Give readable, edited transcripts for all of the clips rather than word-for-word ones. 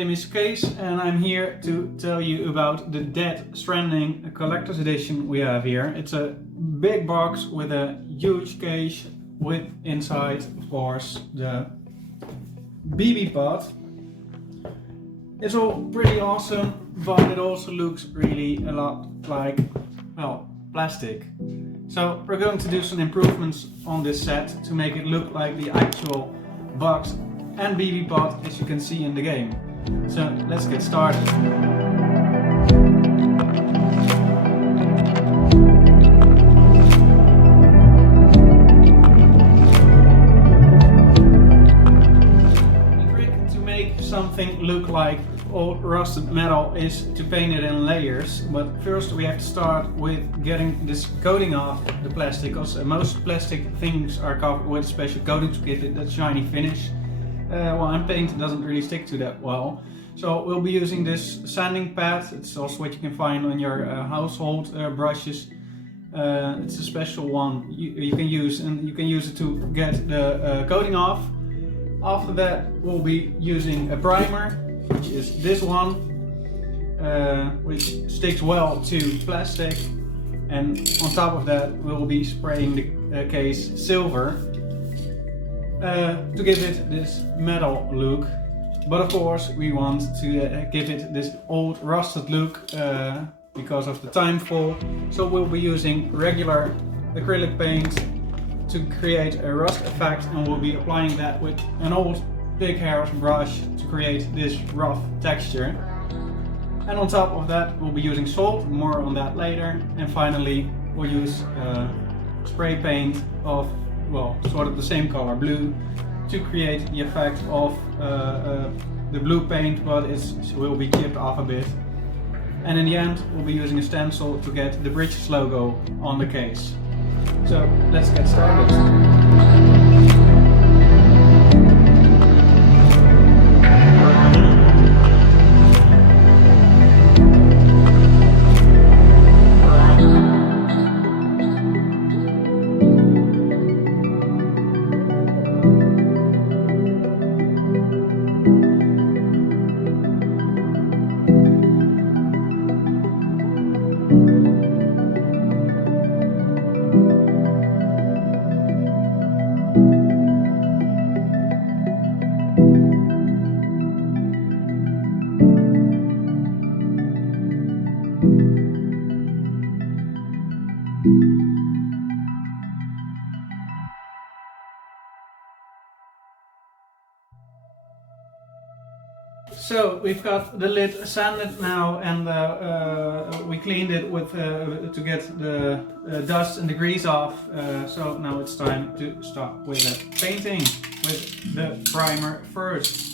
name is Kees and I'm here to tell you about the Death Stranding Collector's Edition we have here. It's a big box with a huge case with inside, of course, the BB pod. It's all pretty awesome, but it also looks really a lot like, well, plastic. So we're going to do some improvements on this set to make it look like the actual box and BB pod as you can see in the game. So let's get started. The trick to make something look like old rusted metal is to paint it in layers, but first we have to start with getting this coating off the plastic, because most plastic things are covered with a special coating to get that shiny finish. And paint doesn't really stick to that well. So we'll be using this sanding pad. It's also what you can find on your household brushes. It's a special one you can use, and you can use it to get the coating off. After that we'll be using a primer, which is this one, which sticks well to plastic, and on top of that we'll be spraying the case silver to give it this metal look. But of course we want to give it this old rusted look because of the Timefall. So we'll be using regular acrylic paint to create a rust effect, and we'll be applying that with an old big hairbrush to create this rough texture. And on top of that we'll be using salt, more on that later. And finally we'll use spray paint of, well, sort of the same color, blue, to create the effect of the blue paint, but it will be chipped off a bit. And in the end we'll be using a stencil to get the Bridges logo on the case. So let's get started. So we've got the lid sanded now, and we cleaned it with to get the dust and the grease off. So now it's time to start with the painting with the primer first.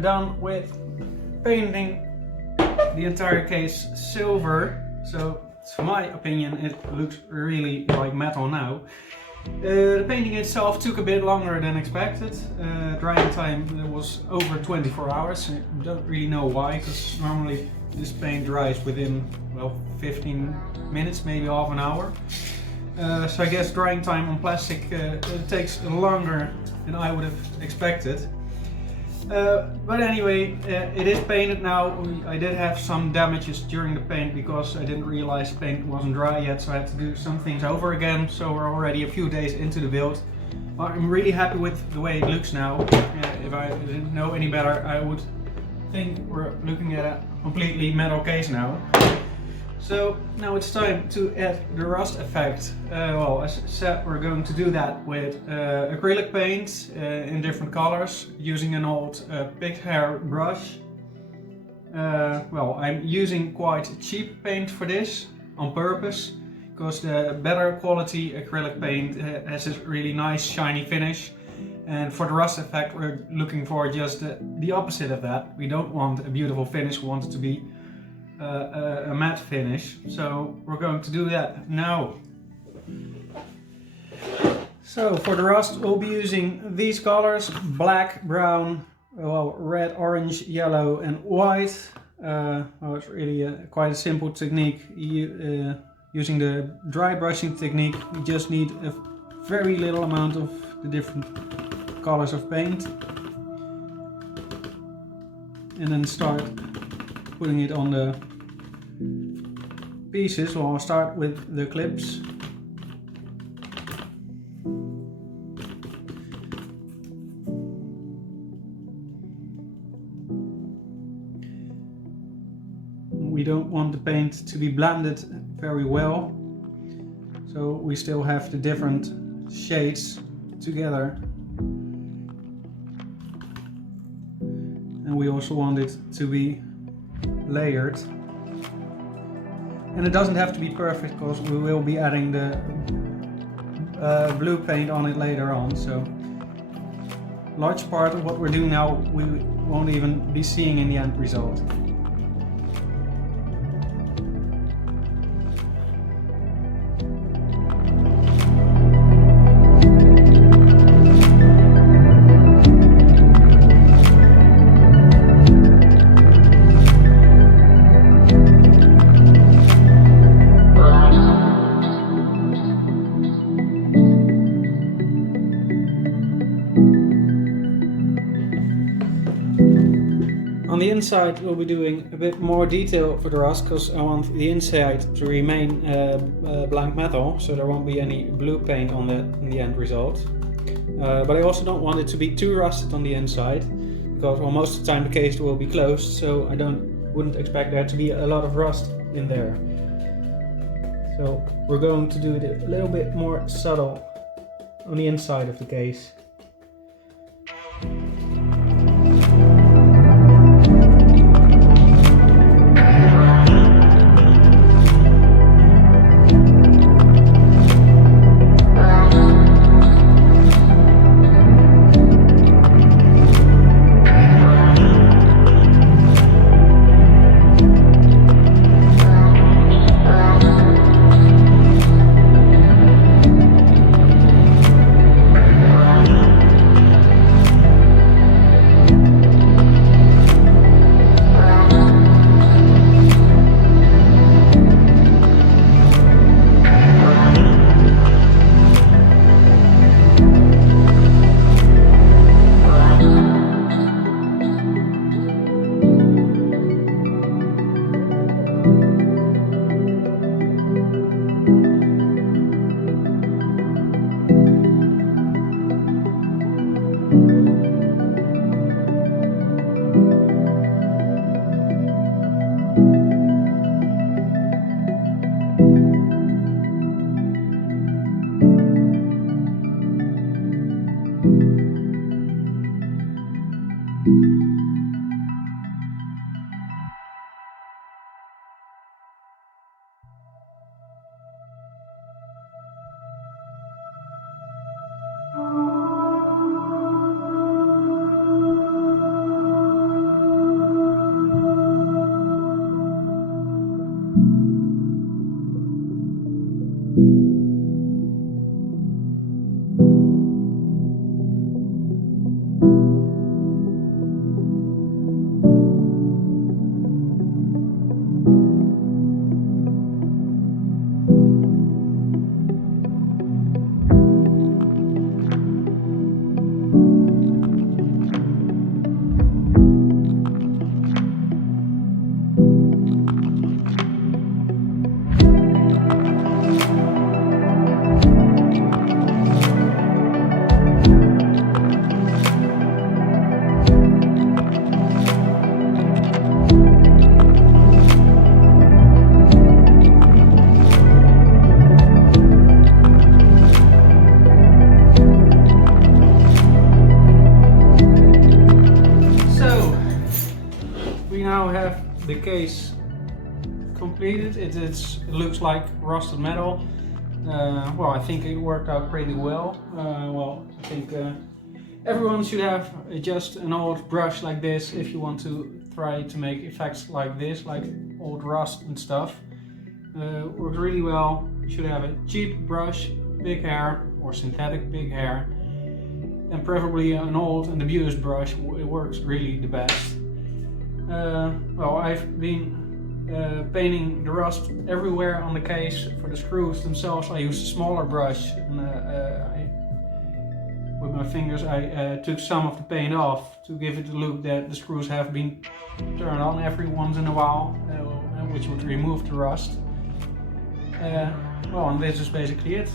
Done with painting the entire case silver, so to my opinion it looks really like metal now. The painting itself took a bit longer than expected. Drying time was over 24 hours. I don't really know why, because normally this paint dries within, well, 15 minutes, maybe half an hour. So I guess drying time on plastic takes longer than I would have expected. But anyway, it is painted now. I did have some damages during the paint because I didn't realize the paint wasn't dry yet, so I had to do some things over again. So we're already a few days into the build. But I'm really happy with the way it looks now. If I didn't know any better, I would think we're looking at a completely metal case now. So now it's time to add the rust effect. Well, as I said, we're going to do that with acrylic paint in different colors using an old picked hair brush. Well, I'm using quite cheap paint for this on purpose, because the better quality acrylic paint has a really nice shiny finish. And for the rust effect, we're looking for just the opposite of that. We don't want a beautiful finish, we want it to be a matte finish. So we're going to do that now. So for the rust, we'll be using these colors: black, brown, well, red, orange, yellow and white. Well, it's really quite a simple technique. Using the dry brushing technique, we just need a very little amount of the different colors of paint, and then start putting it on the pieces. Well, I'll start with the clips. We don't want the paint to be blended very well, so we still have the different shades together. And we also want it to be layered. And it doesn't have to be perfect, because we will be adding the blue paint on it later on. So large part of what we're doing now we won't even be seeing in the end result. On the inside we'll be doing a bit more detail for the rust, because I want the inside to remain blank metal, so there won't be any blue paint on that in the end result. But I also don't want it to be too rusted on the inside, because well, most of the time the case will be closed, so I wouldn't expect there to be a lot of rust in there. So we're going to do it a little bit more subtle on the inside of the case. the case completed. It looks like rusted metal. Well, I think it worked out pretty well. Well, I think everyone should have just an old brush like this if you want to try to make effects like this, like old rust and stuff. Works really well. You should have a cheap brush, big hair or synthetic big hair, and preferably an old and abused brush. It works really the best. Well, I've been painting the rust everywhere on the case. For the screws themselves I used a smaller brush, and with my fingers I took some of the paint off to give it the look that the screws have been turned on every once in a while, which would remove the rust. Well, and this is basically it.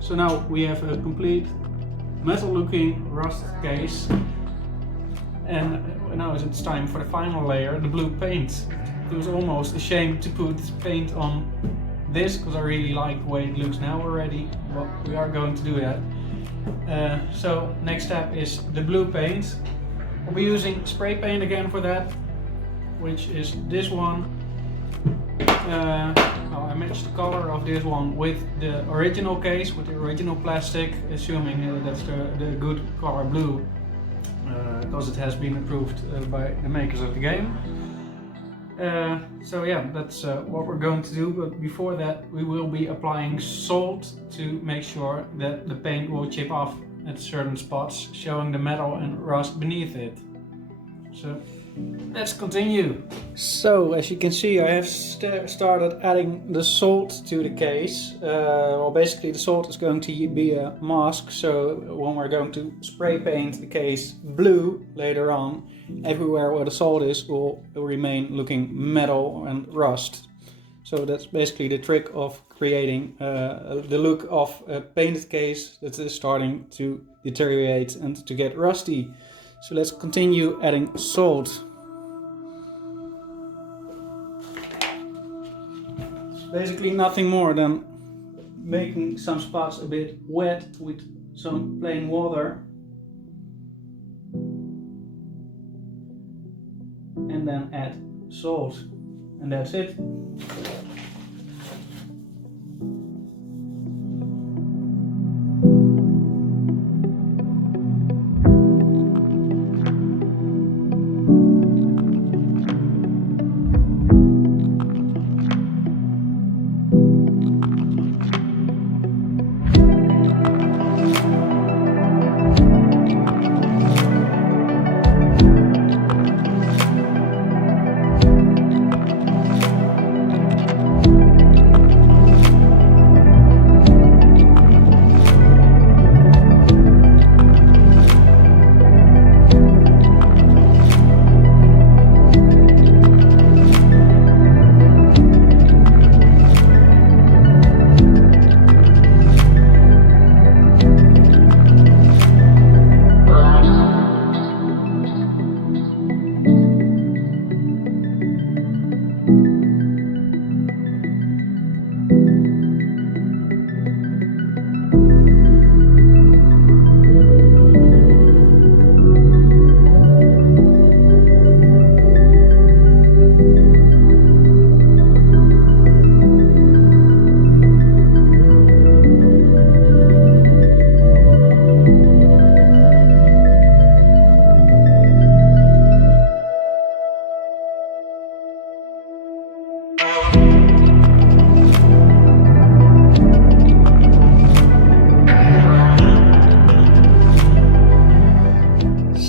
So now we have a complete metal looking rust case, and now it's time for the final layer, the blue paint. It was almost a shame to put paint on this because I really like the way it looks now already, but we are going to do that. So next step is the blue paint. We'll be using spray paint again for that, which is this one. I matched the color of this one with the original case, with the original plastic, assuming that's the good color blue, because it has been approved by the makers of the game. So yeah, that's what we're going to do, but before that we will be applying salt to make sure that the paint will chip off at certain spots, showing the metal and rust beneath it. So let's continue. So as you can see, I have started adding the salt to the case. Well, basically the salt is going to be a mask, so when we're going to spray paint the case blue later on, everywhere where the salt is will remain looking metal and rust. So that's basically the trick of creating the look of a painted case that is starting to deteriorate and to get rusty. So let's continue adding salt. It's basically nothing more than making some spots a bit wet with some plain water. And then add salt. And that's it.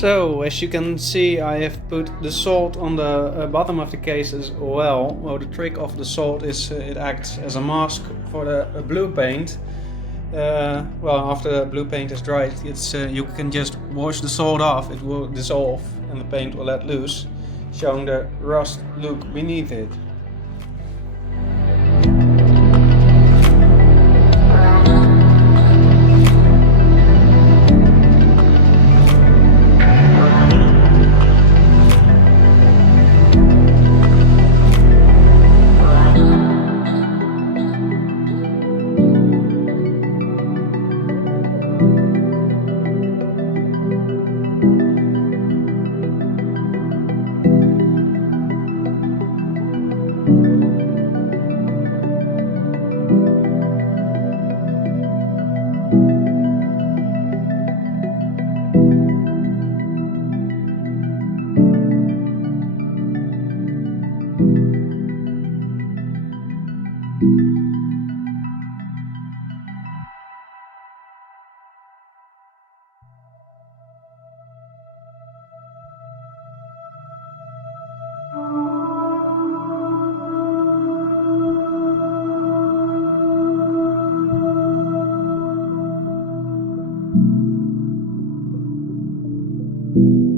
So, as you can see, I have put the salt on the bottom of the case as well. Well, the trick of the salt is it acts as a mask for the blue paint. Well, after the blue paint is dried, you can just wash the salt off. It will dissolve and the paint will let loose, showing the rust look beneath it. you.